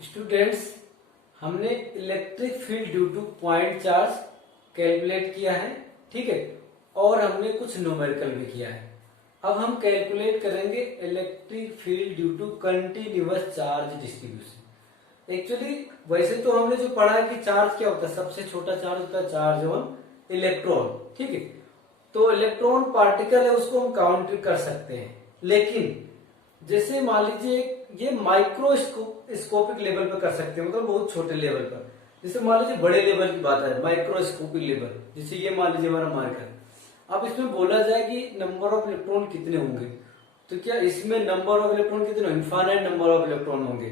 Students, हमने electric field due two point charge calculate किया है, ठीक है, और हमने कुछ न्यूमेरिकल भी किया है। अब हम कैलकुलेट करेंगे electric field due to continuous charge distribution. Actually वैसे तो हमने जो पढ़ा कि चार्ज क्या होता है, सबसे छोटा चार्ज होता है चार्ज ऑन इलेक्ट्रॉन, ठीक है। तो इलेक्ट्रॉन पार्टिकल है, उसको हम काउंट कर सकते हैं, लेकिन जैसे मान लीजिए ये माइक्रोस्कोपिक लेवल पर कर सकते हैं, मतलब बहुत छोटे लेवल पर। जैसे मान लीजिए बड़े लेवल की बात है, माइक्रोस्कोपिक लेवल, जैसे ये मान लीजिए हमारा मार्कर। अब इसमें बोला जाए कि नंबर ऑफ इलेक्ट्रॉन कितने होंगे, तो क्या इसमें नंबर ऑफ इलेक्ट्रॉन कितने, इनफाइनाइट नंबर ऑफ इलेक्ट्रॉन होंगे।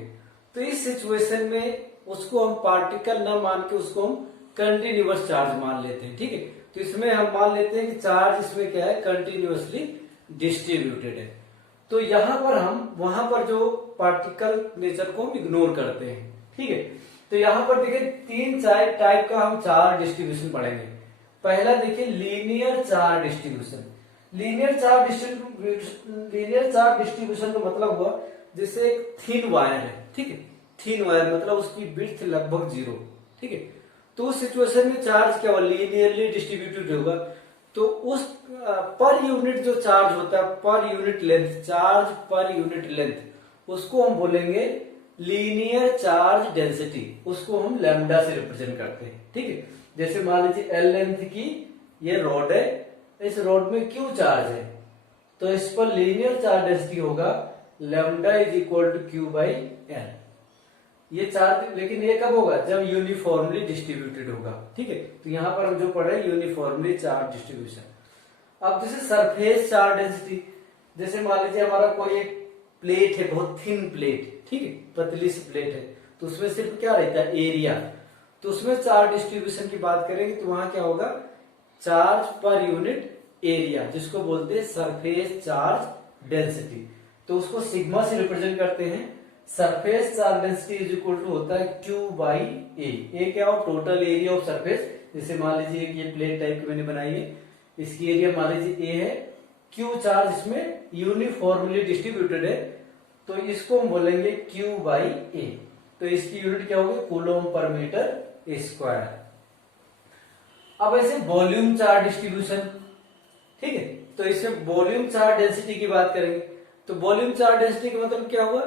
तो इस सिचुएशन में उसको हम पार्टिकल ना मान के उसको हम कंटिन्यूअस चार्ज मान लेते हैं, ठीक है। तो इसमें हम मान लेते हैं कि चार्ज इसमें क्या है, कंटिन्यूअसली डिस्ट्रीब्यूटेड है। तो यहां पर हम वहां पर जो पार्टिकल नेचर को हम इग्नोर करते हैं, ठीक है। तो यहां पर देखिए तीन टाइप का हम चार्ज डिस्ट्रीब्यूशन पढ़ेंगे। पहला देखिए linear charge distribution. Linear charge distribution का मतलब हुआ जैसे एक थिन वायर है, ठीक है। थिन वायर मतलब उसकी विड्थ लगभग 0, ठीक है। तो उस सिचुएशन में चार्ज क्या होगा, लीनियरली डिस्ट्रीब्यूटेड होगा। तो उस पर यूनिट जो चार्ज होता है, per unit length, charge per unit length, उसको हम बोलेंगे लीनियर चार्ज डेंसिटी। उसको हम लैम्डा से रिप्रेजेंट करते हैं, ठीक है। जैसे मान लीजिए एल लेंथ की ये रॉड है, इस रॉड में क्यू चार्ज है, तो इस पर लीनियर चार्ज डेंसिटी होगा lambda is equal to Q by L. ये चार्ज, लेकिन ये कब होगा, जब यूनिफॉर्मली डिस्ट्रीब्यूटेड होगा, ठीक है। तो यहां पर हम जो पढ़े यूनिफॉर्मली चार्ज डिस्ट्रीब्यूशन। अब जैसे सरफेस चार्ज डेंसिटी, जैसे मान लीजिए हमारा कोई एक प्लेट है, बहुत थिन प्लेट, ठीक है, पतली सी प्लेट है, तो उसमें सिर्फ क्या रहता है, एरिया। तो उसमें चार्ज डिस्ट्रीब्यूशन की बात करेंगे तो वहां क्या होगा, चार्ज पर यूनिट एरिया, जिसको बोलते हैं सरफेस चार्ज डेंसिटी। तो उसको सिग्मा से रिप्रेजेंट करते हैं। Surface charge density is equal to होता है Q बाई ए। क्या हो, टोटल एरिया ऑफ सरफेस। जैसे मान लीजिए ये प्लेट टाइप की मैंने बनाई है, इसकी एरिया मान लीजिए ए है, Q चार्ज इसमें यूनिफॉर्मली डिस्ट्रीब्यूटेड है, तो इसको हम बोलेंगे Q बाई ए। तो इसकी यूनिट क्या होगी, कूलम पर मीटर स्क्वायर। अब ऐसे वॉल्यूम चार्ज डिस्ट्रीब्यूशन, ठीक है। तो इसमें वॉल्यूम चार्ज डेंसिटी की बात करेंगे, तो वॉल्यूम चार्ज डेंसिटी का मतलब क्या हुआ,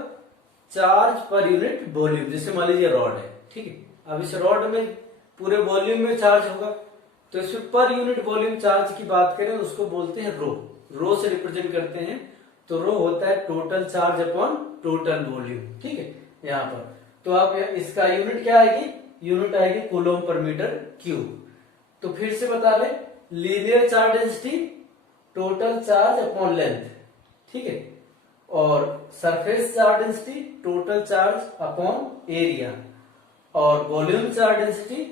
चार्ज पर यूनिट वॉल्यूम। जैसे मान लीजिए रॉड है, ठीक है। अब इस रॉड में पूरे वॉल्यूम में चार्ज होगा, तो इसमें पर यूनिट वॉल्यूम चार्ज की बात करें तो उसको बोलते हैं रो। रो से रिप्रेजेंट करते हैं, तो रो होता है total charge upon total volume, ठीक है, यहाँ पर। तो आप इसका यूनिट क्या आएगी, यूनिट आएगी कूलम पर मीटर क्यूब। तो फिर से बता रहे, linear charge density total charge upon length, ठीक है, और surface charge density total charge upon area, और volume charge density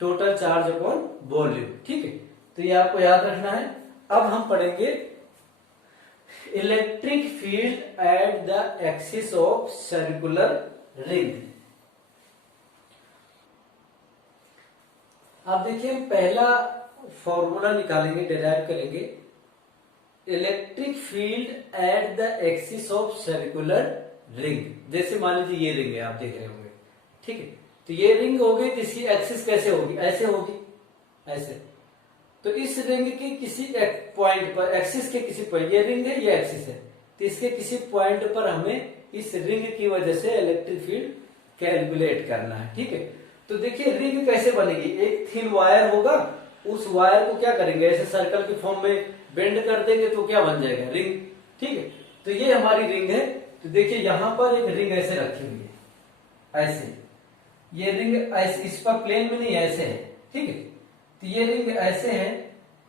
total charge upon volume, ठीक है। तो ये आपको याद रखना है। अब हम पढ़ेंगे electric field at the axis of circular ring. अब देखिए पहला फॉर्मूला निकालेंगे, डिराइव करेंगे, electric field at the axis of circular ring. जैसे मान लीजिए ये रिंग है, आप देख रहे होंगे, ठीक है। तो ये रिंग होगी, इसकी एक्सिस कैसे होगी, ऐसे होगी, ऐसे। तो इस रिंग के किसी एक पॉइंट पर, एक्सिस के किसी पॉइंट, ये रिंग है, ये एक्सिस है, तो इसके किसी पॉइंट पर हमें इस रिंग की वजह से इलेक्ट्रिक फील्ड कैलकुलेट करना है, ठीक है। तो देखिए रिंग कैसे बनेगी, एक थिन वायर होगा, उस वायर को क्या करेंगे, ऐसे सर्कल के फॉर्म में बेंड कर देंगे तो क्या बन जाएगा, रिंग, ठीक है। तो ये हमारी रिंग है। तो देखिए यहां पर एक रिंग ऐसे रखी हुई है, ऐसे। ये रिंग ऐसे, इस पर प्लेन में नहीं, ऐसे है, ठीक है। तो ये रिंग ऐसे है,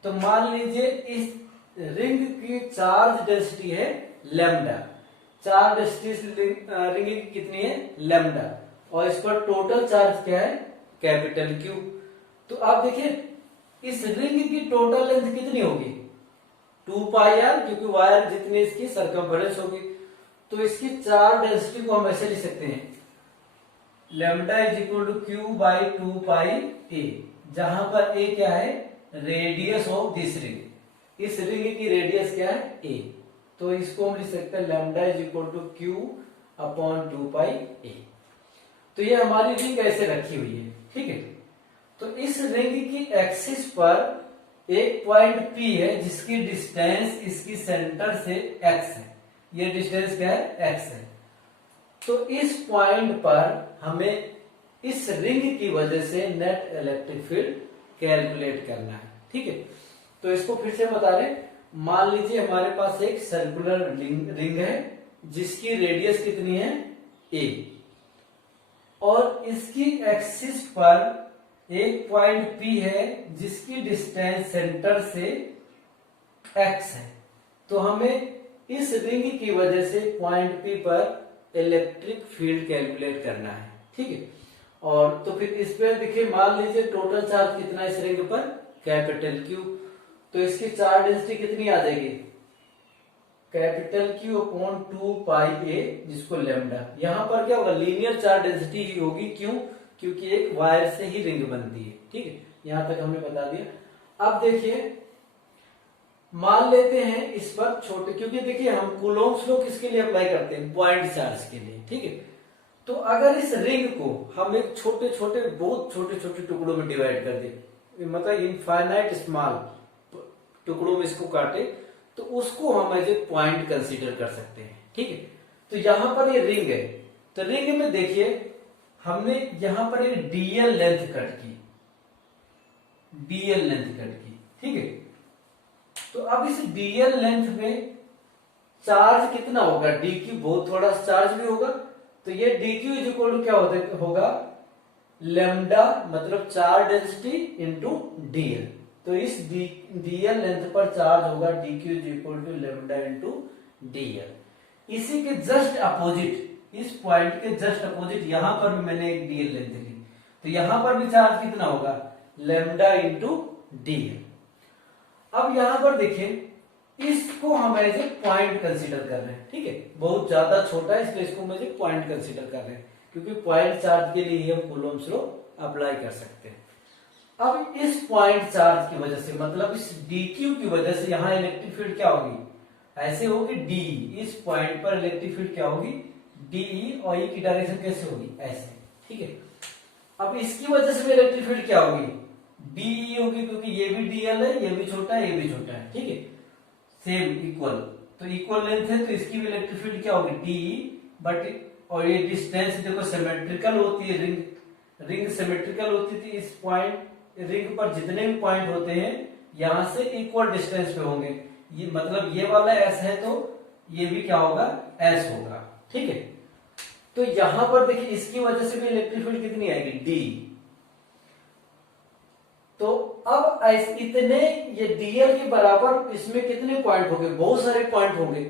तो मान लीजिए इस रिंग की चार्ज डेंसिटी है लैम्डा। चार्ज डेंसिटी रिंग की कितनी है, लैम्डा, और इस पर टोटल चार्ज क्या है, कैपिटल क्यू। तो आप देखिए इस रिंग की टोटल लेंथ कितनी होगी, 2 पाई आर, क्योंकि वायर जितनी इसकी सरकमफेरेंस होगी। तो इसकी चार्ज डेंसिटी को हम ऐसे लिख सकते हैं, lambda is equal to Q by 2 pi A, जहां पर ए क्या है, रेडियस ऑफ दिस रिंग। इस रिंग की रेडियस क्या है, ए। तो इसको हम लिख सकते हैं lambda is equal to Q upon 2 pi A. तो ये हमारी रिंग ऐसे रखी हुई है, ठीक है। तो इस रिंग की एक्सिस पर एक पॉइंट P है जिसकी डिस्टेंस इसकी सेंटर से x है। ये डिस्टेंस क्या है? x है। तो इस पॉइंट पर हमें इस रिंग की वजह से नेट इलेक्ट्रिक फील्ड कैलकुलेट करना है, ठीक है। तो इसको फिर से बता रहे, मान लीजिए हमारे पास एक सर्कुलर रिंग है जिसकी रेडियस कितनी है? a, और इसकी एक्सिस पर एक पॉइंट P है जिसकी डिस्टेंस सेंटर से x है। तो हमें इस रिंग की वजह से पॉइंट P पर इलेक्ट्रिक फील्ड कैलकुलेट करना है, ठीक है। और तो फिर इस पे देखिए, मान लीजिए टोटल चार्ज कितना है इस रिंग पर? Capital Q। तो इसकी चार्ज डेंसिटी कितनी आ जाएगी? Capital Q upon 2 pi a, जिसको लैम्डा। यहां पर क्या होगा? लीनियर चार्ज डेंसिटी ही होगी। क्यों? क्योंकि एक वायर से ही रिंग बनती है, ठीक है। यहां तक हमने बता दिया। अब देखिए, मान लेते हैं इस पर छोटे, क्योंकि देखिए हम कूलोम्स लॉ किसके लिए अप्लाई करते हैं? पॉइंट चार्ज के लिए, ठीक है। तो अगर इस रिंग को हम एक छोटे छोटे, बहुत छोटे छोटे टुकड़ों में डिवाइड कर दे, मतलब इनफाइनाइट स्मॉल टुकड़ों में इसको काटे, तो उसको हम एज ए पॉइंट कंसीडर कर सकते हैं, ठीक है। तो यहां पर ये रिंग है, तो रिंग में देखिए हमने यहां पर एक डीएल लेंथ कट की, डीएल लेंथ कट की, ठीक है। तो अब इस डीएल लेंथ में चार्ज कितना होगा? डीक्यू, बहुत थोड़ा चार्ज भी होगा। तो ये डीक्यू इज इक्वल टू क्या होगा? लेमडा, मतलब चार्ज डेंसिटी इंटू डीएल। तो इस डीएल लेंथ पर चार्ज होगा DQ is equal to lambda into DL. इसी के जस्ट अपोजिट, इस पॉइंट के जस्ट अपोजिट यहां पर भी मैंने एक डीएल लेंथ ली, तो यहां पर भी चार्ज कितना होगा? Lambda into DL. अब यहां पर देखिए, इसको हम एज ए पॉइंट कंसीडर कर रहे हैं, ठीक है। बहुत ज्यादा छोटा है इसलिए इसको हम एज ए पॉइंट कंसीडर कर रहे हैं, क्योंकि पॉइंट चार्ज के लिए ही हम कूलोम्स लॉ अप्लाई कर सकते हैं। अब इस पॉइंट चार्ज की वजह से, मतलब इस डीक्यू की वजह से यहां इलेक्ट्रिक फील्ड क्या होगी? ऐसे होगी डी। इस पॉइंट पर इलेक्ट्रिक फील्ड क्या होगी? डी, और ई की डायरेक्शन कैसे होगी? ऐसे, ठीक है। अब इसकी वजह से भी इलेक्ट्रिक फील्ड क्या होगी? डी होगी, क्योंकि ये भी डीएल है, ये भी छोटा है, ये भी छोटा है, ठीक है। सेम इक्वल, तो इक्वल लेंथ है, तो इसकी भी इलेक्ट्रिक फील्ड क्या होगी? डी, बट और ये डिस्टेंस देखो सिमेट्रिकल होती है, रिंग सिमेट्रिकल होती थी। इस पॉइंट रिंग पर जितने भी पॉइंट होते हैं यहां से इक्वल डिस्टेंस पे होंगे। ये मतलब ये वाला एस है तो ये भी क्या होगा? एस होगा, ठीक है। तो यहां पर देखिए इसकी वजह से भी इलेक्ट्रिक फील्ड कितनी आएगी? डी। तो अब इतने, ये डीएल के बराबर इसमें कितने पॉइंट होंगे? बहुत सारे पॉइंट होंगे।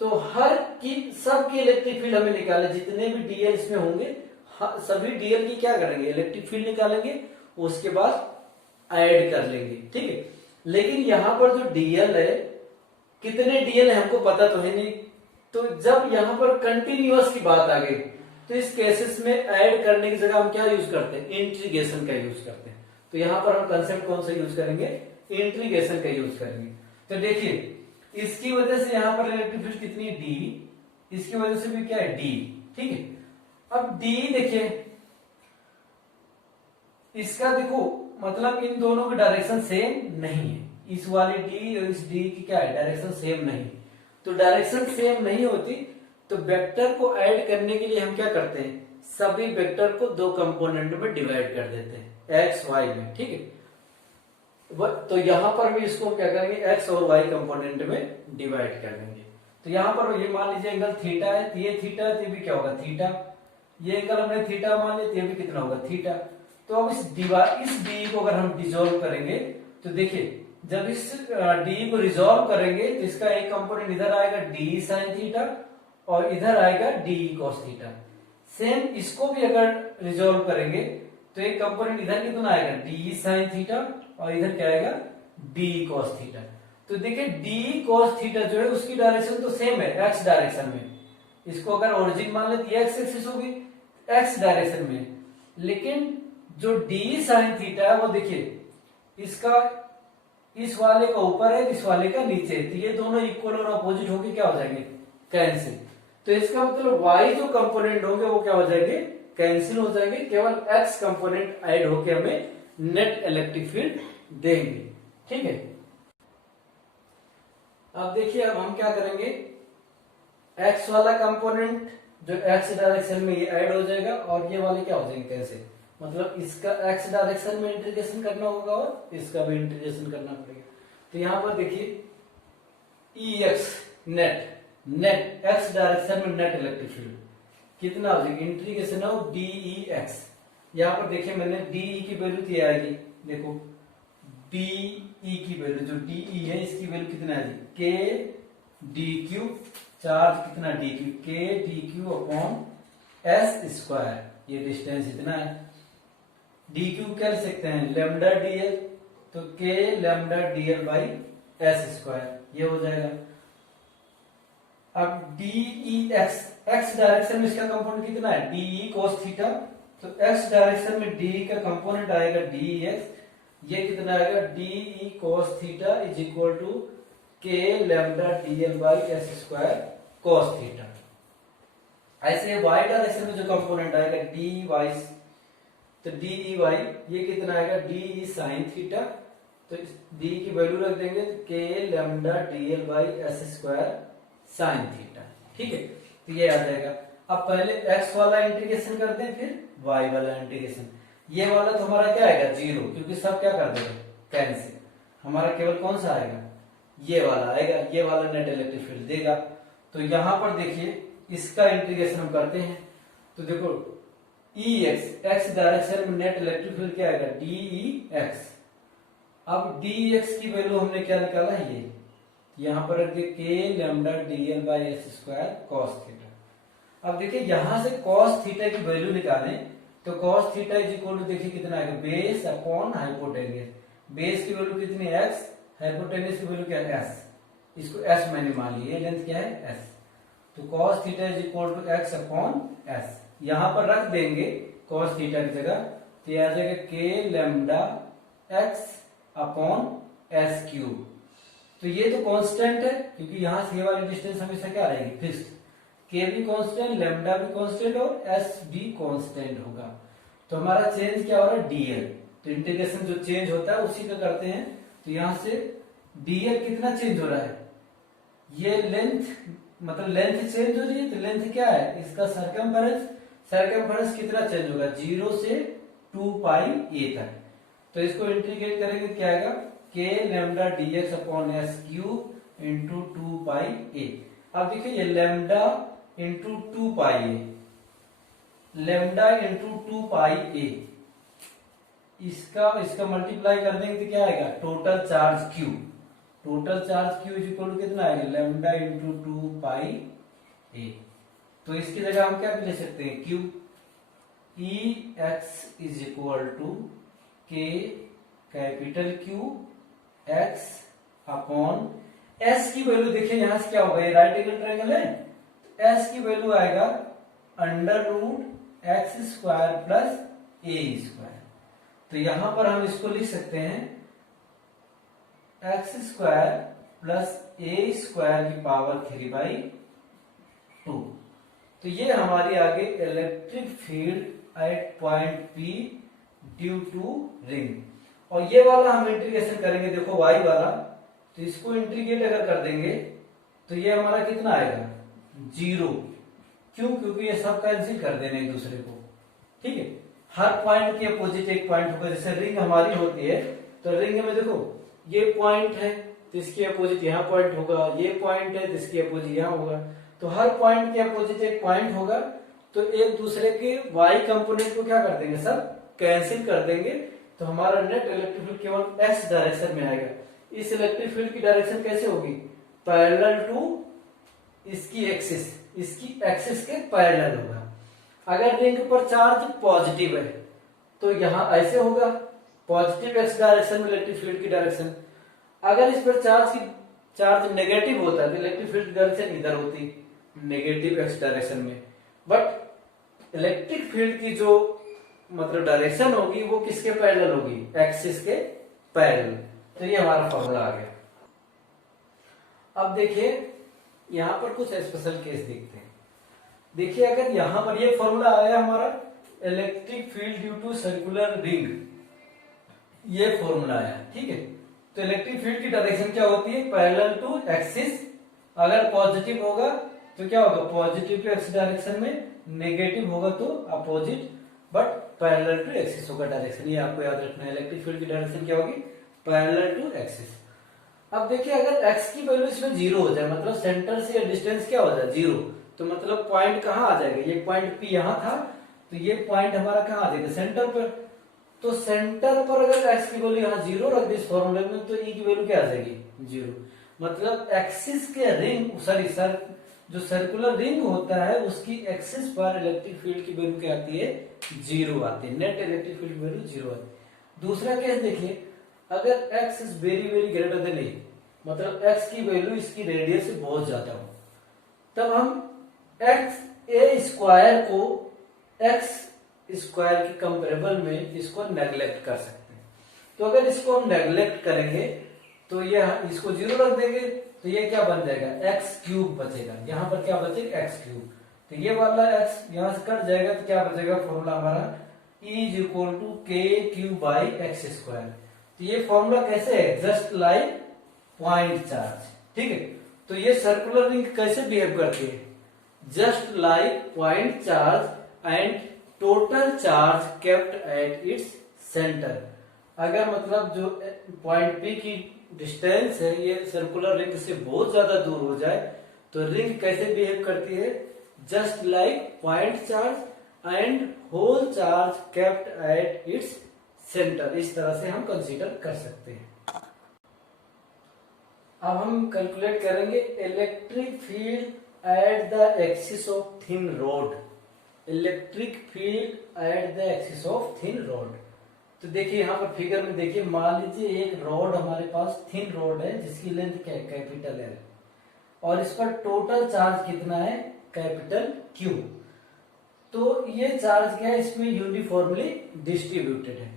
तो हर की सब की इलेक्ट्रिक फील्ड हमें निकाले, जितने भी डीएल इसमें होंगे सभी डीएल की क्या करेंगे? इलेक्ट्रिक फील्ड निकालेंगे, उसके बाद ऐड कर लेंगे, ठीक है। लेकिन यहां पर जो डीएल है, कितने डीएल है हमको पता तो है नहीं। तो जब यहां पर कंटिन्यूअस की बात आ गई, तो इस केसेस में ऐड करने की जगह हम क्या यूज करते हैं? इंटीग्रेशन का यूज करते हैं। तो यहां पर हम कंसेप्ट कौन सा यूज करेंगे? इंटीग्रेशन का यूज करेंगे। तो देखिए इसकी वजह से यहां पर इलेक्ट्रिक फील्ड कितनी है? डी। इसकी वजह से भी क्या है? डी, ठीक है। अब डी देखिए, इसका देखो मतलब इन दोनों की डायरेक्शन सेम नहीं है। इस वाले डी और इस डी की क्या है? डायरेक्शन सेम नहीं। तो डायरेक्शन सेम नहीं होती तो वेक्टर को ऐड करने के लिए हम क्या करते हैं? सभी वेक्टर को दो कंपोनेंट में डिवाइड कर देते हैं, एक्स वाई में, ठीक है। तो यहां पर भी इसको क्या करेंगे? एक्स और वाई कंपोनेंट में डिवाइड कर देंगे। तो यहां पर ये मान लीजिए एंगल थीटा है, तो ये थीटा है, तो ये भी क्या होगा? थीटा। ये एंगल हमने थीटा मान लिया, तो ये भी कितना होगा? थीटा। तो अब इस डी को अगर हम डिसॉल्व करेंगे, तो देखिए जब इस डी को रिजॉल्व करेंगे तो इसका एक कंपोनेंट इधर आएगा डी साइन थीटा, और इधर आएगा डी कॉस थीटा। सेम इसको भी अगर रिजॉल्व करेंगे तो एक कंपोनेंट इधर कितना आएगा? डी साइन थीटा, और इधर क्या आएगा? D cos theta. तो देखिए डी कॉस थीटा जो है उसकी डायरेक्शन तो सेम है, एक्स डायरेक्शन में। इसको अगर ओरिजिन मान लेते एक्स एक्सिस होगी, एक्स डायरेक्शन में। लेकिन जो डी साइन थीटा है वो देखिए इसका इस वाले का ऊपर है, इस वाले का नीचे है, तो ये दोनों इक्वल और अपोजिट होके क्या हो जाएंगे? कैंसिल। तो इसका मतलब y जो कंपोनेंट होंगे वो क्या हो जाएंगे, कैंसिल हो जाएंगे, केवल x कंपोनेंट ऐड होके हमें नेट इलेक्ट्रिक फील्ड देंगे। ठीक है, अब देखिए अब हम क्या करेंगे, x वाला कंपोनेंट जो x डायरेक्शन में ये ऐड हो जाएगा और ये वाले क्या हो जाएंगे कैंसिल, मतलब इसका x डायरेक्शन में इंटीग्रेशन करना होगा और इसका भी इंटीग्रेशन करना पड़ेगा। तो यहां पर देखिए Ex नेट x डायरेक्शन में नेट इलेक्ट्रिक फील्ड कितना हो जाएगा, इंटीग्रेशन ऑफ dEx। यहाँ पर देखिए मैंने de की वैल्यू दी आएगी, देखो de की वैल्यू जो de है इसकी वैल्यू कितना है, k dq, चार्ज कितना dq, k dq upon s square, ये डिस्टेंस इतना है, dq क्या लिख सकते हैं लेमडा dl, तो k lambda dl by s square, ये हो जाएगा। अब dex x डायरेक्शन में इसका कंपोनेंट कितना है de cos थीटा, तो x डायरेक्शन में de का कंपोनेंट आएगा dex, ये कितना आएगा de cos theta is equal to k lambda dl by s square cos theta. ऐसे y डायरेक्शन में जो कंपोनेंट आएगा dy, तो dy ये कितना आएगा de sin थीटा, तो d की वैल्यू रख देंगे तो k lambda dl by s square sine theta. ठीक है, तो ये आ जाएगा। अब पहले x वाला इंटीग्रेशन करते हैं फिर y वाला इंटीग्रेशन। ये वाला तो हमारा क्या आएगा जीरो, क्योंकि सब क्या कर देगा कैंसिल, हमारा केवल कौन सा आएगा ये वाला आएगा, ये वाला नेट इलेक्ट्रिक फील्ड देगा। तो यहां पर देखिए इसका इंटीग्रेशन हम करते हैं, तो देखो Ex x डायरेक्शन में नेट इलेक्ट्रिक फील्ड क्या आएगा dEx। अब dEx की वैल्यू हमने क्या निकाला है, ये यहां पर रख दिया k lambda dl by s square cos theta. अब देखिए यहां से cos थीटा की वैल्यू निकालें तो cos theta is equal to देखिए कितना आएगा बेस अपॉन हाइपोटेन्यूस, बेस की वैल्यू कितनी है x, हाइपोटेन्यूस की वैल्यू क्या है s, इसको s मैंने मान लिया, लेंथ क्या है s, तो cos theta is equal to x upon s, यहां पर रख देंगे cos थीटा की जगह, तो यह आ जाएगा k lambda x upon s cube. तो ये तो कांस्टेंट है क्योंकि यहां से ये वाली डिस्टेंस हमेशा क्या रहेगी फिक्स्ड, k भी कांस्टेंट, लैम्डा भी कांस्टेंट और s भी कांस्टेंट होगा। तो हमारा चेंज क्या हो रहा है dl, तो इंटीग्रेशन जो चेंज होता है उसी का करते हैं। तो यहां से dl कितना चेंज हो रहा है, ये लेंथ मतलब लेंथ चेंज हो रही है, तो लेंथ क्या है इसका सरकमफेरेंस, सरकमफेरेंस कितना चेंज होगा 0 से 2 पाई a तक। तो इसको इंटीग्रेट करेंगे क्या आएगा k lambda dx upon s cube into 2 pi a। अब देखिए ये lambda into 2 pi a, lambda into 2 pi a, इसका मल्टीप्लाई कर देंगे तो क्या आएगा total charge q, total charge q is equal to कितना आएगा लैम्डा इंटू 2 पाई a। तो इसकी जगह हम क्या ले सकते हैं q, Ex is equal to k capital Q x upon s की वैल्यू देखिए यहां से क्या होगा, ये राइट एंगल ट्रायंगल है, तो s की वैल्यू आएगा under root x square plus a square. तो यहां पर हम इसको लिख सकते हैं x square plus a square की पावर 3/2। तो ये हमारी आगे electric field at point P due to ring. और ये वाला हम इंटीग्रेशन करेंगे देखो y वाला, तो इसको इंटीग्रेट अगर कर देंगे तो ये हमारा कितना आएगा 0, क्यों, क्योंकि ये सब कैंसिल कर देना एक दूसरे को। ठीक है, हर पॉइंट के अपोजिट एक पॉइंट होगा, जैसे रिंग हमारी होती है तो रिंग में देखो ये पॉइंट है तो इसके अपोजिट यहाँ पॉइंट होगा, ये पॉइंट है तो इसके अपोजिट यहाँ होगा, तो हर पॉइंट के अपोजिट एक पॉइंट होगा, तो एक दूसरे के y कंपोनेंट को क्या कर देंगे सब कैंसिल कर देंगे, तो हमारा नेट इलेक्ट्रिक फील्ड केवल x डायरेक्शन में आएगा। इस इलेक्ट्रिक फील्ड की डायरेक्शन कैसे होगी पैरेलल टू इसकी एक्सिस, इसकी एक्सिस के पैरेलल होगा। अगर रिंग पर चार्ज पॉजिटिव है तो यहां ऐसे होगा पॉजिटिव x डायरेक्शन में इलेक्ट्रिक फील्ड की डायरेक्शन, अगर इस पर चार्ज नेगेटिव होता है तो इलेक्ट्रिक फील्ड की डायरेक्शन इधर होती नेगेटिव x डायरेक्शन में, बट इलेक्ट्रिक फील्ड की जो मतलब डायरेक्शन होगी वो किसके पैरेलल होगी एक्सिस के पैरेलल। तो ये हमारा फॉर्मूला आ गया। अब देखिए यहां पर कुछ स्पेशल केस देखते हैं। देखिए अगर यहाँ पर ये फॉर्मूला आया हमारा electric field due to circular ring, ये फॉर्मूला आया, ठीक है। तो इलेक्ट्रिक फील्ड की डायरेक्शन क्या होती है, पैरेलल टू एक्सिस। अगर पॉजिटिव होगा तो क्या होगा, पॉजिटिव टू एक्स डायरेक्शन में, नेगेटिव होगा तो opposite, but parallel to axis होगा डायरेक्शन। ये आपको याद रखना है, इलेक्ट्रिक फील्ड की डायरेक्शन क्या होगी, पैरेलल टू एक्सिस। अब देखिए अगर x की वैल्यू इसमें जीरो हो जाए, मतलब सेंटर से डिस्टेंस क्या हो जाए, जीरो, तो मतलब पॉइंट कहाँ आ जाएगा, ये पॉइंट P यहाँ था, तो ये पॉइंट हमारा कहाँ आ जाएगा, सेंटर पर। तो सेंटर पर अगर x की वैल्यू यहाँ जीरो रख दी इस फॉर्मूले में, तो E की वैल्यू क्या आ जाएगी, जीरो। मतलब एक्सिस के रिंग, सॉरी सर, जो सर्कुलर रिंग होता है उसकी एक्सिस पर इलेक्ट्रिक फील्ड की वैल्यू क्या आती है, जीरो आती है, नेट इलेक्ट्रिक फील्ड की वैल्यू जीरो आती है। दूसरा केस देखिए, अगर x is very very greater than a, मतलब x की वैल्यू इसकी रेडियस से बहुत ज्यादा हो, तब हम x a स्क्वायर को x स्क्वायर के कंपेरेबल में इसको नेग्लेक्ट कर सकते हैं। तो अगर इसको हम नेग्लेक्ट करेंगे तो ये इसको जीरो रख देंगे, तो ये क्या बन जाएगा, एक्स क्यूब बचेगा। यहाँ पर क्या बचेगा, एक्स क्यूब। तो ये वाला एक्स यहाँ से कट जाएगा, तो क्या बचेगा, फॉर्मूला हमारा E इज इक्वल टू के क्यूब बाई एक्स स्क्वायर। तो ये फॉर्मूला कैसे है, जस्ट लाइक पॉइंट चार्ज, ठीक है। तो ये सर्कुलर रिंग कैसे बिहेव करती है, just like point charge and total charge kept at its centre. अगर मतलब जो पॉइंट P की डिस्टेंस है ये सर्कुलर रिंग से बहुत ज्यादा दूर हो जाए, तो रिंग कैसे बिहेव करती है, just like point charge and whole charge kept at its centre. इस तरह से हम कंसीडर कर सकते हैं। अब हम कैलकुलेट करेंगे electric field at the axis of thin road. Electric field at the axis of thin road. तो देखिए यहाँ पर फिगर में देखिए, मान लीजिए एक रोड हमारे पास थिन रोड है जिसकी लेंथ क्या है, कैपिटल L, और इस पर टोटल चार्ज कितना है, कैपिटल Q। तो ये चार्ज क्या है, इसमें यूनिफॉर्मली डिस्ट्रीब्यूटेड है।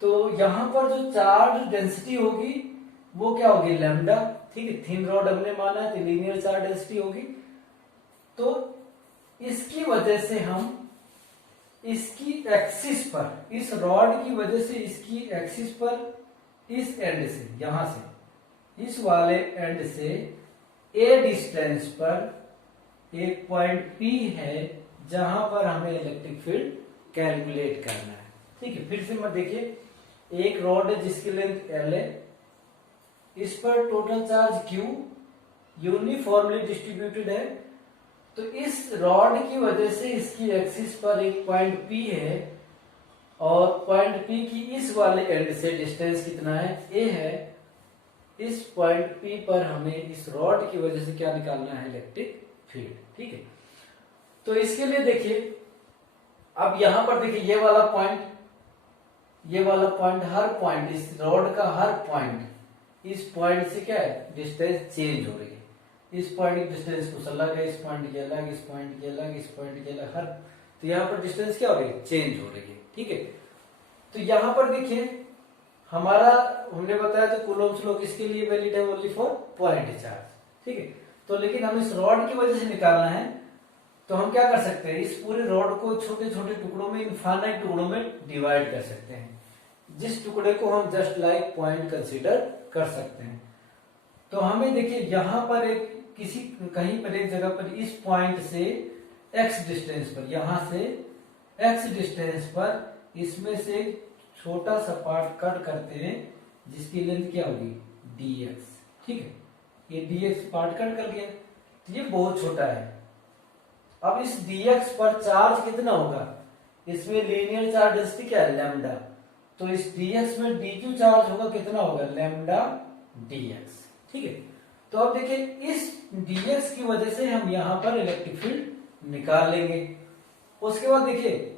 तो यहाँ पर जो चार्ज डेंसिटी होगी वो क्या होगी, लैम्डा, ठीक है। थिन रॉड हमने माना है तो लीनियर चार्ज डेंसिटी होगी। तो इसकी वजह से हम इसकी एक्सिस पर, इस रॉड की वजह से इसकी एक्सिस पर, इस एंड से, यहां से इस वाले एंड से ए डिस्टेंस पर एक पॉइंट P है जहां पर हमें इलेक्ट्रिक फील्ड कैलकुलेट करना है, ठीक है। फिर से मत देखिए, एक रॉड है जिसकी लेंथ L है, इस पर total charge Q uniformly distributed है। तो इस रॉड की वजह से इसकी एक्सिस पर एक पॉइंट P है, और पॉइंट P की इस वाले एंड से डिस्टेंस कितना है, A है। इस पॉइंट P पर हमें इस रॉड की वजह से क्या निकालना है, इलेक्ट्रिक फील्ड, ठीक है। तो इसके लिए देखिए, अब यहां पर देखिए ये वाला पॉइंट, ये वाला पॉइंट, हर पॉइंट, इस रॉड का हर पॉइंट, इस पॉइंट से क्या है, डिस्टेंस चेंज हो रही है। इस पॉइंट की डिस्टेंस कुछ अलग है, इस पॉइंट की अलग, इस पॉइंट की अलग, इस पॉइंट की अलग, हर, तो यहाँ पर डिस्टेंस क्या हो रही है, चेंज हो रही है, ठीक है। तो यहाँ पर देखिए हमारा, हमने बताया था कूलम्ब्स लॉ किसके लिए वैलिड है, ओनली फॉर पॉइंट चार्ज, ठीक है। तो लेकिन हम इस रॉड की वजह से निकालना है, तो हम क्या कर सकते हैं, इस पूरे रॉड को छोटे छोटे टुकड़ों में, इनफाइनाइट टुकड़ों में डिवाइड कर सकते हैं, जिस टुकड़े को हम जस्ट लाइक पॉइंट कंसीडर कर सकते हैं। तो हमें देखिए यहाँ पर एक किसी कहीं पर एक जगह पर इस पॉइंट से x डिस्टेंस पर, यहां से x डिस्टेंस पर इसमें से छोटा सा पार्ट कट करते हैं जिसकी लेंथ क्या होगी, dx, ठीक है। ये dx पार्ट कट कर लिया, तो ये बहुत छोटा है। अब इस dx पर चार्ज कितना होगा, इसमें लीनियर चार्ज डेंसिटी क्या है, लैम्डा। तो इस dx में dq चार्ज होगा, कितना होगा, लैम्डा dx, ठीक है। तो अब देखिए इस dx की वजह से हम यहां पर इलेक्ट्रिक फील्ड निकाल लेंगे। उसके बाद देखिए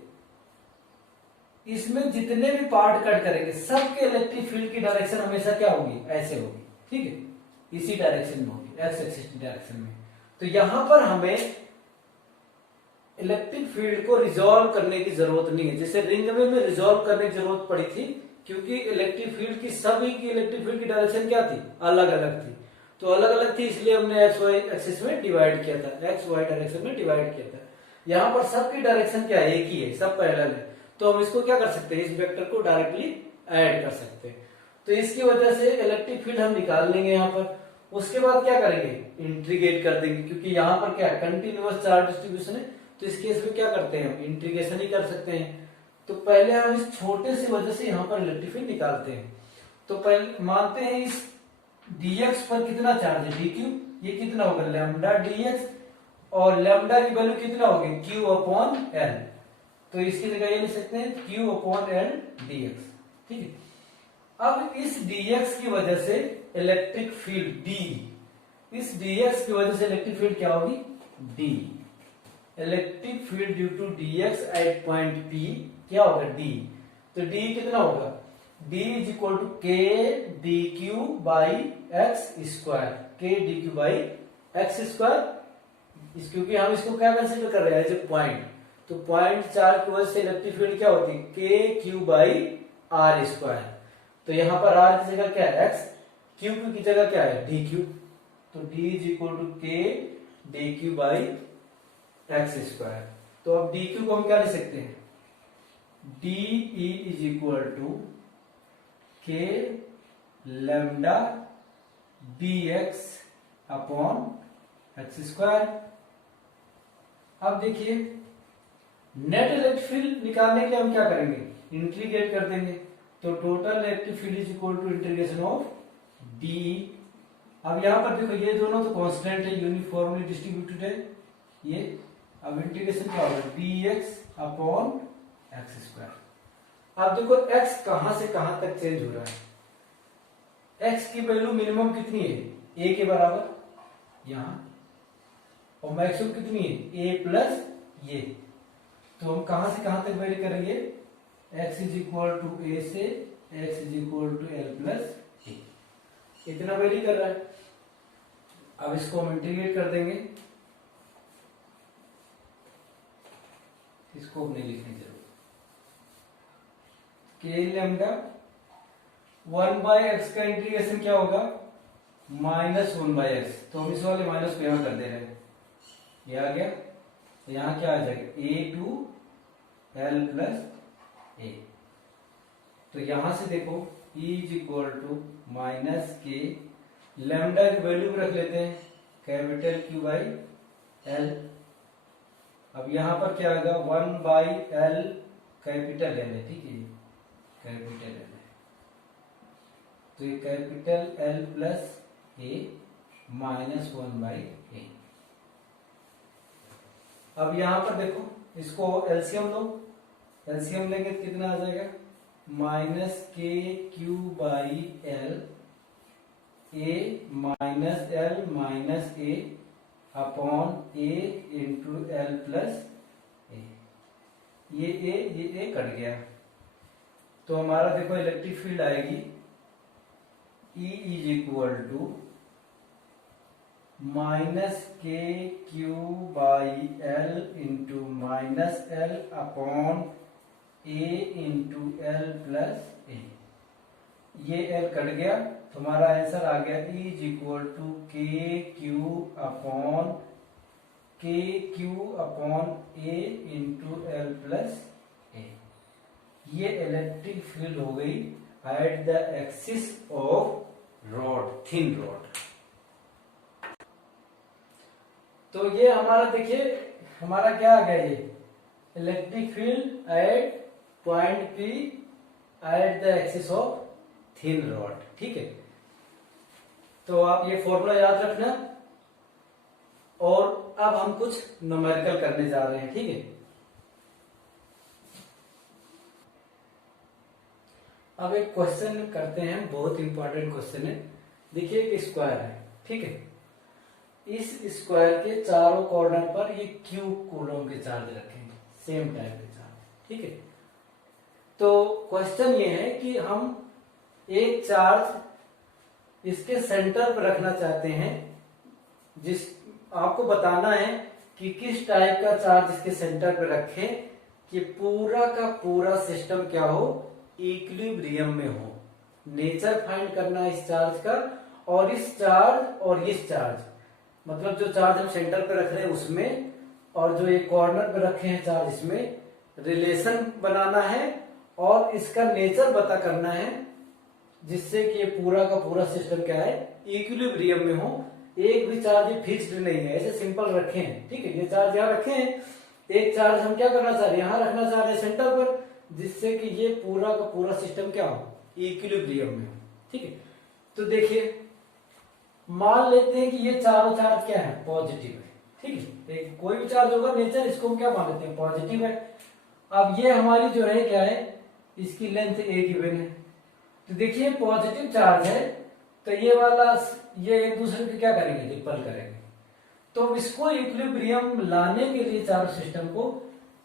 इसमें जितने भी पार्ट कट करेंगे सबके इलेक्ट्रिक फील्ड की डायरेक्शन हमेशा क्या होगी, ऐसे होगी, ठीक है, इसी डायरेक्शन में होगी, एक्स एक्सिस डायरेक्शन में। तो यहां पर हमें इलेक्ट्रिक फील्ड को रिजॉल्व करने की जरूरत नहीं है, जैसे रिंग में रिजॉल्व करने की जरूरत पड़ी थी, क्योंकि इलेक्ट्रिक फील्ड की सभी की इलेक्ट्रिक फील्ड की डायरेक्शन क्या थी, अलग अलग थी। तो अलग अलग थी, इसलिए हमने एक्स वाई एक्सिस में डिवाइड किया था, एक्स वाई डायरेक्शन में डिवाइड किया था। यहाँ पर सबकी डायरेक्शन क्या है, एक ही है, सब पैरेलल है, तो हम इसको क्या कर सकते हैं, इस वेक्टर को डायरेक्टली ऐड कर सकते हैं। तो इसकी वजह से इलेक्ट्रिक फील्ड हम निकाल लेंगे यहाँ पर। उसके बाद क्या करेंगे, इंटीग्रेट कर देंगे, क्योंकि यहाँ पर क्या है, कंटिन्यूअस चार्ज डिस्ट्रीब्यूशन है, तो इस केस में क्या करते हैं, हम इंटीग्रेशन ही कर सकते हैं। तो पहले हम इस छोटे से वजह से यहाँ पर इलेक्ट्रिक फील्ड निकालते हैं। तो पहले मानते हैं इस dx पर कितना चार्ज है, dq, ये कितना होगा लैम्डा dx, और लैम्डा की वैल्यू कितना होगी, q अपॉन l, तो इसकी जगह ये लिख सकते हैं q अपॉन l dx, ठीक है। अब इस dx की वजह से इलेक्ट्रिक फील्ड d, इस dx की वजह से इलेक्ट्रिक फील्ड क्या होगी, d, electric field due to dx at point p क्या होगा, d, तो d कितना होगा, d is equal to k dq बाई x स्क्वायर, k dq बाई x स्क्वायर, क्योंकि हम इसको क्या कंसीडर कर रहे हैं, एज ए पॉइंट, तो पॉइंट चार्ज की वजह से इलेक्ट्रिक फील्ड क्या होती है, k q by r square, तो यहाँ पर r की जगह क्या है x, q की जगह क्या है dq, तो d is equal to k dq बाई x स्क्वायर। तो अब dq को हम क्या लिख सकते हैं, de is equal to k lambda dx upon x square. अब देखिए नेट इलेक्ट्रिक फील्ड निकालने के लिए हम क्या करेंगे, इंटीग्रेट कर देंगे, तो total electric field is equal to integration of D. अब यहाँ पर देखो ये दोनों तो कांस्टेंट है, यूनिफॉर्मली डिस्ट्रीब्यूटेड है ये, अब इंटीग्रेशन क्या होगा, dx अपॉन x स्क्वायर। अब देखो x कहां से कहां तक चेंज हो रहा है, x की वैल्यू मिनिमम कितनी है, a के बराबर यहां, और मैक्सिमम कितनी है, a प्लस ये, तो हम कहां से कहां तक वेरी करेंगे, x is equal to a से x is equal to l plus a, इतना वेरी कर रहा है। अब इसको हम इंटीग्रेट कर देंगे, इसको नहीं लिखने जरूर, k लैम्डा 1 बाय एक्स का इंटीग्रेशन क्या होगा, माइनस 1 बाय एक्स, तो हम इस वाले माइनस को यहां कर दे रहे हैं, ये आ गया, तो यहां क्या आ जाएगा, a to l plus a, तो यहां से देखो e is equal to minus K, lambda की वैल्यू भी रख लेते हैं कैपिटल Q बाई l, अब यहां पर क्या आएगा 1 बाई l कैपिटल l है, ठीक है, कैपिटल l है, तो ये capital L plus a minus 1 by a। अब यहां पर देखो इसको एलसीएम लो, एलसीएम लेंगे तो कितना आ जाएगा, minus k q by l, a minus l minus a upon a into l plus a, ये कट गया, तो हमारा देखो इलेक्ट्रिक फील्ड आएगी E is equal to minus k q by l into minus l upon a into l plus a, ये l cut गया, तो हमारा आंसर आ गया E इज इक्वल टू के Q upon a into l plus a. ये electric field हो गई at the axis of rod, thin rod. तो ये हमारा देखिए हमारा क्या आ गया, ये electric field at point P at the axis of thin rod, ठीक है। तो आप ये फॉर्मूला याद रखना, और अब हम कुछ न्यूमेरिकल करने जा रहे हैं, ठीक है। अब एक क्वेश्चन करते हैं, बहुत इंपॉर्टेंट क्वेश्चन है। देखिए एक स्क्वायर है, ठीक है, इस स्क्वायर के चारों कॉर्नर पर ये क्यू कूलम के चार्ज रखेंगे, सेम टाइप के चार्ज, ठीक है। तो क्वेश्चन ये है कि हम एक चार्ज इसके सेंटर पर रखना चाहते हैं, जिस आपको बताना है कि किस टाइप का चार्ज इसके सेंटर पर रखें कि पूरा का पूरा सिस्टम क्या हो, इक्विलिब्रियम में हो। नेचर फाइंड करना है इस चार्ज का, और इस चार्ज और इस चार्ज, मतलब जो चार्ज हम सेंटर पे रख रहे हैं उसमें और जो ये कॉर्नर पे रखे हैं चार्ज, इसमें रिलेशन बनाना है और इसका नेचर पता करना है, जिससे कि ये पूरा का पूरा सिस्टम क्या है, इक्विलिब्रियम में हो। एक भी चार्ज फिक्स्ड नहीं है, ऐसे सिंपल रखे हैं, ठीक है। ये चार्ज यहाँ रखे हैं, एक चार्ज हम क्या करना चाह रहे हैं, यहाँ रखना चाह रहे हैं सेंटर पर, जिससे कि ये पूरा का पूरा सिस्टम क्या हो, इक्विलिब्रियम में हो, ठीक है। तो देखिए, मान लेते हैं कि ये चारों चार्ज क्या है, पॉजिटिव है, ठीक है। एक कोई भी चार्ज होगा नेचर, इसको हम क्या मान लेते हैं, पॉजिटिव है। अब ये हमारी जो है क्या है, इसकी लेंथ ए गिवन है। तो देखिए पॉजिटिव चार्ज है, तो ये वाला ये एक दूसरे को क्या करेंगे, रिपल करेंगे। तो इसको इक्विलिब्रियम लाने के लिए चार्ज सिस्टम को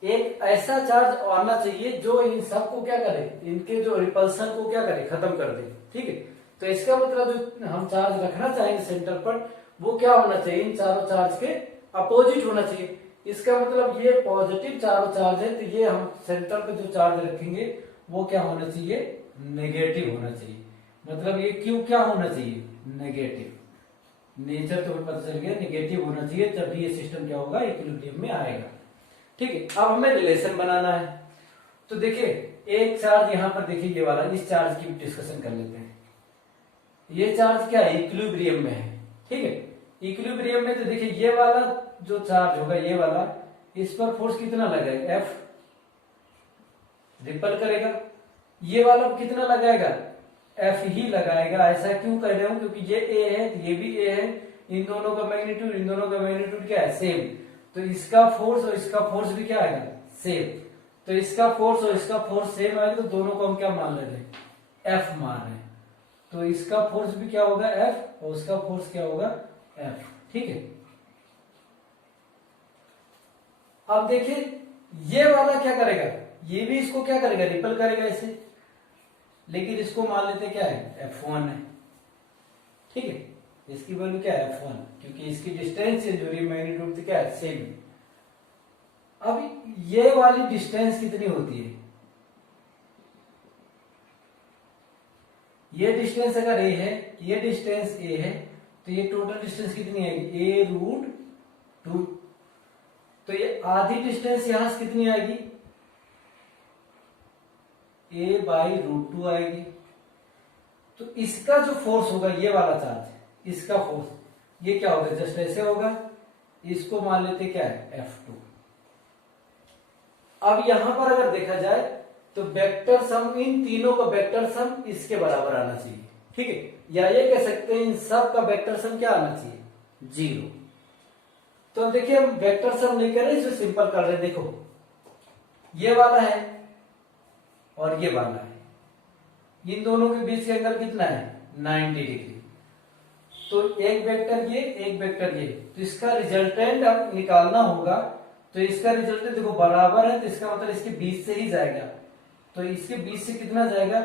एक ऐसा चार्ज आना चाहिए जो इन सबको क्या करे, इनके जो रिपल्सन को क्या करे, खत्म कर दे, ठीक है। तो इसका मतलब जो हम चार्ज रखना चाहेंगे सेंटर पर, वो क्या होना चाहिए, इन चारों चार्ज के अपोजिट होना चाहिए। इसका मतलब ये पॉजिटिव चारों चार्ज है, तो ये हम सेंटर पे जो चार्ज रखेंगे वो क्या होना चाहिए, नेगेटिव होना चाहिए। मतलब ये क्यू क्या होना चाहिए, नेगेटिव। नेचर तो पता चल गया, नेगेटिव होना चाहिए, तभी ये सिस्टम क्या होगा, इक्विलिब्रियम में आएगा, ठीक है। अब हमें रिलेशन बनाना है। तो देखिए एक चार्ज यहाँ पर देखिए, ये वाला, इस चार्ज की डिस्कशन कर लेते हैं। ये चार्ज क्या है, इक्विलिब्रियम में है, ठीक है। इक्विलिब्रियम में तो देखिए ये वाला जो चार्ज होगा, ये वाला, इस पर फोर्स कितना लगाएगा, एफ, रिपल करेगा। ये वाला कितना लगाएगा, एफ ही लगाएगा। ऐसा क्यों कर रहे हूं, क्योंकि ये ए है, ये भी ए है, इन दोनों का मैग्नीट्यूड, इन दोनों का मैग्नीट्यूड क्या है, सेम। तो इसका फोर्स और इसका फोर्स भी क्या आएगा, सेम। तो इसका फोर्स और इसका फोर्स सेम आएगा, तो दोनों को हम क्या मान ले रहे हैं, एफ मान रहे हैं। तो इसका फोर्स भी क्या होगा, एफ, और उसका फोर्स क्या होगा, एफ, ठीक है। अब देखिए ये वाला क्या करेगा, ये भी इसको क्या करेगा, रिपल करेगा इसे, लेकिन इसको मान लेते क्या है, F1 है, ठीक है। इसकी वैल्यू क्या है, F1, क्योंकि इसकी डिस्टेंस चेंज हो रही है, मैग्नीट्यूड तो क्या है, सेम। अब ये वाली डिस्टेंस कितनी होती है, ये डिस्टेंस अगर ए है, ये डिस्टेंस ए है, तो ये टोटल डिस्टेंस कितनी आएगी, a√2। तो ये आधी डिस्टेंस यहां से कितनी आएगी, a/√2 आएगी। तो इसका जो फोर्स होगा, ये वाला चार्ज, इसका फोर्स ये क्या होगा, जस्ट ऐसे होगा। इसको मान लेते क्या है, F2। अब यहां पर अगर देखा जाए तो वेक्टर सम, इन तीनों का वेक्टर सम इसके बराबर आना चाहिए, ठीक है। या ये कह सकते हैं इन सब का वेक्टर सम क्या आना चाहिए, 0। तो देखिए हम वेक्टर सम नहीं कर रहे, इसे सिंपल कर रहे हैं। देखो ये वाला है और ये वाला है, इन दोनों के बीच का एंगल कितना है, 90 डिग्री। तो एक वेक्टर ये, एक वेक्टर ये, तो इसका रिजल्टेंट अब निकालना होगा। तो इसका रिजल्टेंट देखो बराबर है, तो इसका मतलब इसके बीच से ही जाएगा। तो इसके बीच से कितना जाएगा,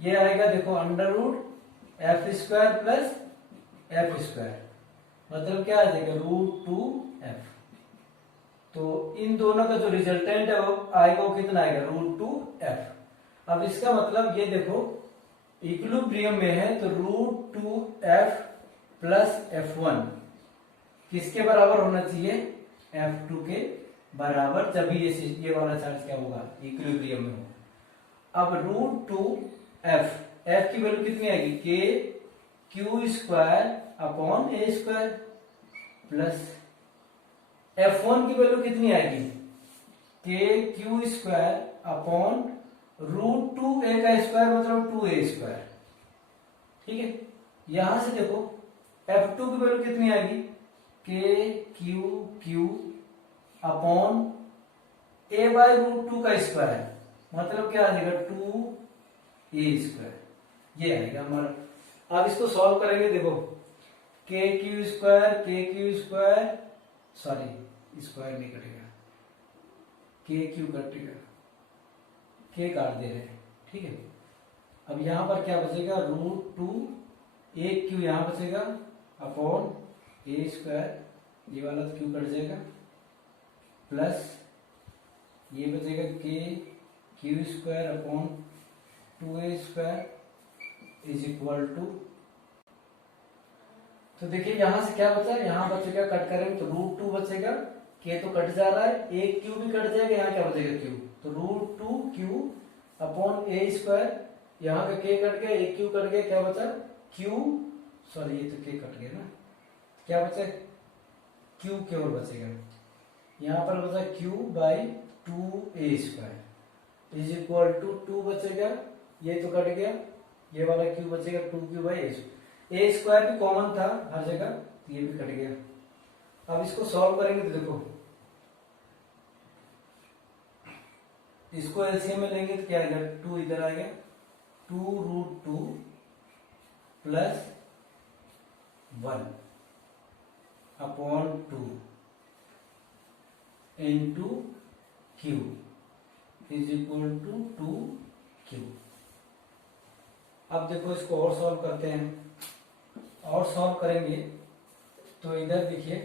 ये आएगा देखो √f² प्लस f², मतलब क्या आ जाएगा, √2f। तो इन दोनों का जो रिजल्टेंट है वो आएगा, वो कितना आएगा, √2f। अब इसका मतलब ये देखो इक्विलिब्रियम में है, तो √2f प्लस f1 किसके बराबर होना चाहिए, f2 के बराबर, जब ये वाला चार्ज क्या होगा, इक्विलिब्रियम में हो। अब √2f, f की वैल्यू कितनी आएगी, kq² प्लस f1 की वैल्यू कितनी आएगी, kq² √2a का स्क्वायर, मतलब 2a², ठीक है। यहां से देखो f2 की वैल्यू कितनी आएगी, kq³ a/√2 का स्क्वायर, मतलब क्या आ जाएगा, 2a², ये आएगा हमारा। अब इसको सॉल्व करेंगे, देखो kq² सॉरी स्क्वायर नहीं कटेगा, kq कटेगा, k काट दे रहे हैं, ठीक है। अब यहां पर क्या बचेगा, √2a³ यहां बचेगा अपॉन a², ये वाला तो q कट जाएगा, प्लस ये बचेगा kq² upon 2a² is equal to, तो देखिए यहां से क्या बचा, यहां बचेगा, कट करेंगे तो √2 बचेगा, के तो कट जा रहा है, एक क्यू भी कट जाएगा, यहाँ क्या बचेगा क्यू, तो रूट टू क्यू अपॉन ए स्क्वायर, यहाँ का के कट गया, एक क्यू कट गया, क्या बचा क्यू, सॉरी ये तो के कट गया ना, क्या बचा क्यू केवल बचेगा, यहाँ पर बचा Q by two A square is equal to two बचेगा, ये तो कट गया, ये वाला क्यू बचेगा two Q by A square भी कॉमन था हर जगह, तो ये भी कट गया। अब इसको सॉल्व करेंगे तो देखो इसको एलसीएम में लेंगे तो क्या आएगा, टू इधर आएगा, two root two plus one upon two into Q is equal to two Q. अब देखो इसको और सॉल्व करते हैं, और सॉल्व करेंगे तो इधर देखिए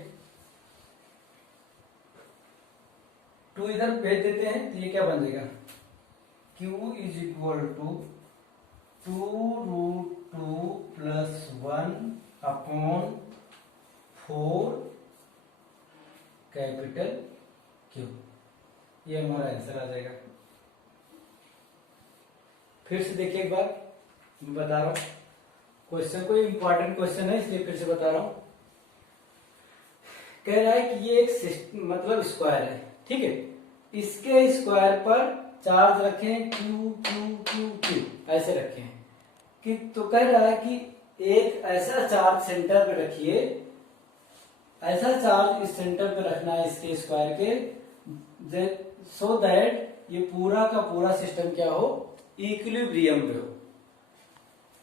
टू इधर भेज देते हैं तो ये क्या बन जाएगा, q is equal to two root two plus one upon four capital Q, ये हमारा आंसर आ जाएगा। फिर से देखिए एक बार, मैं बता रहा हूं क्वेश्चन, कोई इंपॉर्टेंट क्वेश्चन है इसलिए फिर से बता रहा हूं। कह रहा है कि ये एक मतलब स्क्वायर है, ठीक है, इसके स्क्वायर पर चार्ज रखें क्यू क्यू क्यू क्यू ऐसे रखें कि, तो कह रहा है कि एक ऐसा चार्ज सेंटर पे रखिए, ऐसा चार्ज इस सेंटर पे रखना है इसके स्क्वायर के, सो दैट ये पूरा का पूरा सिस्टम क्या हो, इक्विलिब्रियम पे हो,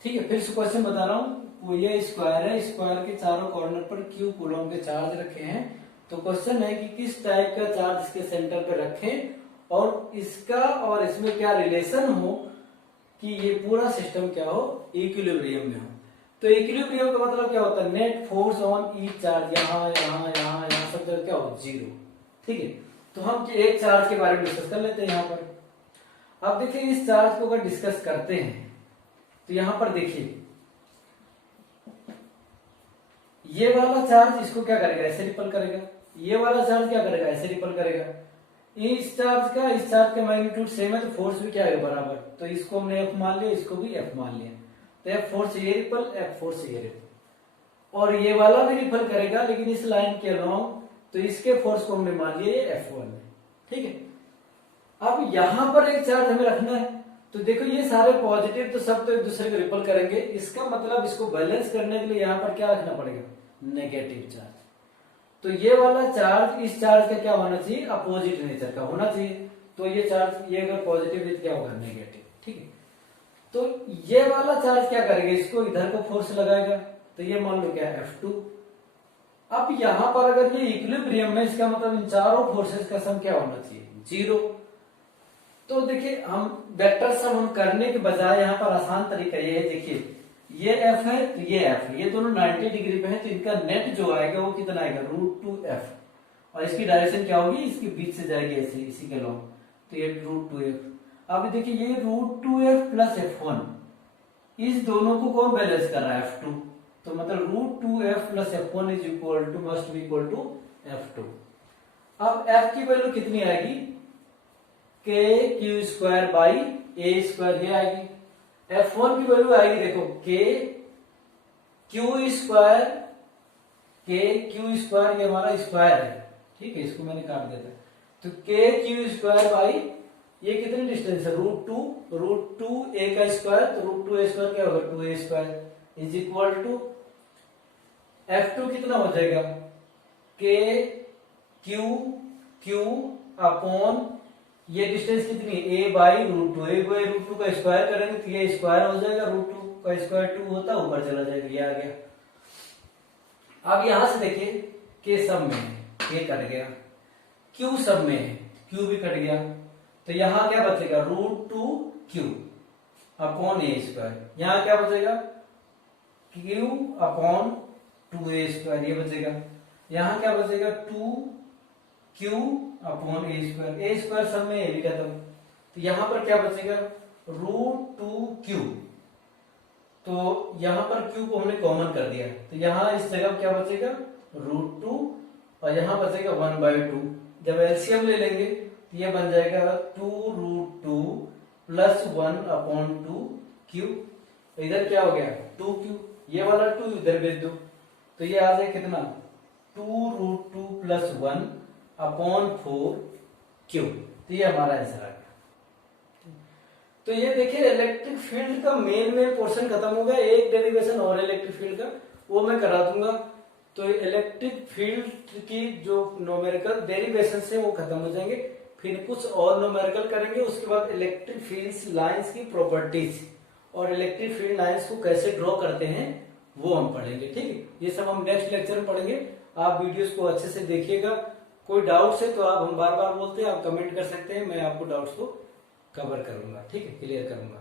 ठीक है। फिर से क्वेश्चन बता रहा हूं, ये स्क्वायर है, स्क्वायर के चारों कॉर्नर पर क्यू कूलम के चार्ज रखे हैं, तो क्वेश्चन है कि किस टाइप का चार्ज इसके सेंटर पे रखें और इसका और इसमें क्या रिलेशन हो कि ये पूरा सिस्टम क्या हो, इक्विलिब्रियम में हो। तो इक्विलिब्रियम का मतलब क्या होता है, net force on each charge, यहाँ यहाँ यहाँ यहाँ सब जगह क्या हो, जीरो, ठीक है। तो हम एक चार्ज के बारे में डिस्कस कर लेते हैं यहाँ पर। अब देखिए इस चार्ज को अगर डिस्कस करते हैं तो यहाँ पर देखिए ये वाला चार्ज इसको क्या करेगा, ऐसे रिपल करेगा, ये वाला चार्ज क्या करेगा, ऐसे रिपल करेगा। इस चार्ज का इस चार्ज का मैग्नीट्यूड सेम है तो फोर्स भी क्या है बराबर, तो इसको हमने एफ मान लिया, इसको भी एफ मान लिया, तो एफ फोर्स से ये रिपल, एफ फोर्स से ये रिपल, और ये वाला भी रिपल करेगा लेकिन इस लाइन के अलावा, तो इसके फोर्स को हमने मान लिया ये F1 है, ठीक है। अब यहां पर एक चार्ज हमें रखना है, तो देखो ये सारे पॉजिटिव तो सब तो एक दूसरे को रिपल करेंगे, इसका मतलब इसको बैलेंस करने के लिए यहां पर क्या रखना पड़ेगा, नेगेटिव चार्ज। तो ये वाला चार्ज इस चार्ज का क्या होना चाहिए, अपोजिट नेचर का होना चाहिए, तो ये चार्ज ये अगर पॉजिटिव है क्या होगा, नेगेटिव, ठीक है। तो ये वाला चार्ज क्या करेगा, इसको इधर को फोर्स लगाएगा, तो ये मान लो क्या F2। अब यहां पर अगर ये इक्विलिब्रियम में, इसका मतलब इन चारों फोर्सेस का सम क्या होना चाहिए, जीरो। तो देखिए हम वेक्टर सम हम करने के बजाय यहाँ पर आसान तरीका ये है, देखिए ये F है तो ये F है, ये दोनों 90 डिग्री पे है, तो इनका नेट जो आएगा वो कितना आएगा, √2F, और इसकी डायरेक्शन क्या होगी, इसके बीच से जाएगी ऐसे, इसी के लॉन्ग, तो ये √2F। अब देखिए ये √2F प्लस F1, इस दोनों को कौन बैलेंस कर रहा है, F2, तो मतलब √2F plus F1 is equal to must be equal to F2। अब F की वैल्यू कितनी आएगी, K Q square by A square ये आएगी। F1 की वैल्यू आएगी देखो K Q square, K Q square ये हमारा स्क्वायर है, ठीक है, इसको मैंने काट दिया था, तो के क्यू स्क्वायर बाई ये कितनी डिस्टेंस है, √2 ए का स्क्वायर, तो √2 स्क्वायर क्या होगा, 2a square is equal to F2 कितना हो जाएगा, के क्यू अपॉन ये डिस्टेंस कितनी है, a बाई √2, a बाई √2 का स्क्वायर करेंगे तो ये स्क्वायर हो जाएगा, √2 का स्क्वायर 2 होता है, ऊपर चला जाएगा, ये आ गया। अब यहां से देखिए के सब में है, के कट गया, क्यू सब में है, क्यू भी कट गया, तो यहां क्या बचेगा, √2q अपॉन ए स्क्वायर, यहां क्या बचेगा, q अपॉन 2a स्क्वायर ये बचेगा, यहां क्या बचेगा, 2q अपॉन ए स्क्वायर सब में ए भी खत्म, तो यहां पर क्या बचेगा, √2q, तो यहां पर q को हमने कॉमन कर दिया, तो यहां इस जगह क्या बचेगा, √2 और यहाँ बचेगा 1/2। जब एलसीएम ले लेंगे तो ये बन जाएगा 2√2 प्लस 1/2 क्यू। इधर क्या हो गया 2 क्यू, ये वाला 2 इधर भेज दो तो ये आ जाए कितना 2√2 प्लस 1/4 क्यू। तो ये हमारा आंसर आ गया। तो ये देखिए इलेक्ट्रिक फील्ड का मेन पोर्शन खत्म हो गया। एक डेरिवेशन और इलेक्ट्रिक फील्ड का वो मैं करा दूंगा। तो इलेक्ट्रिक फील्ड की जो न्यूमेरिकल डेरिवेशन है वो खत्म हो जाएंगे, फिर कुछ और न्यूमेरिकल करेंगे। उसके बाद इलेक्ट्रिक फील्ड लाइंस की प्रॉपर्टीज और इलेक्ट्रिक फील्ड लाइंस को कैसे ड्रॉ करते हैं वो हम पढ़ेंगे। ठीक है, ये सब हम नेक्स्ट लेक्चर में पढ़ेंगे। आप वीडियोस को अच्छे से देखिएगा। कोई डाउट्स है तो आप, हम बार बार बोलते हैं, आप कमेंट कर सकते हैं, मैं आपको डाउट्स को कवर करूंगा। ठीक है, क्लियर करूंगा।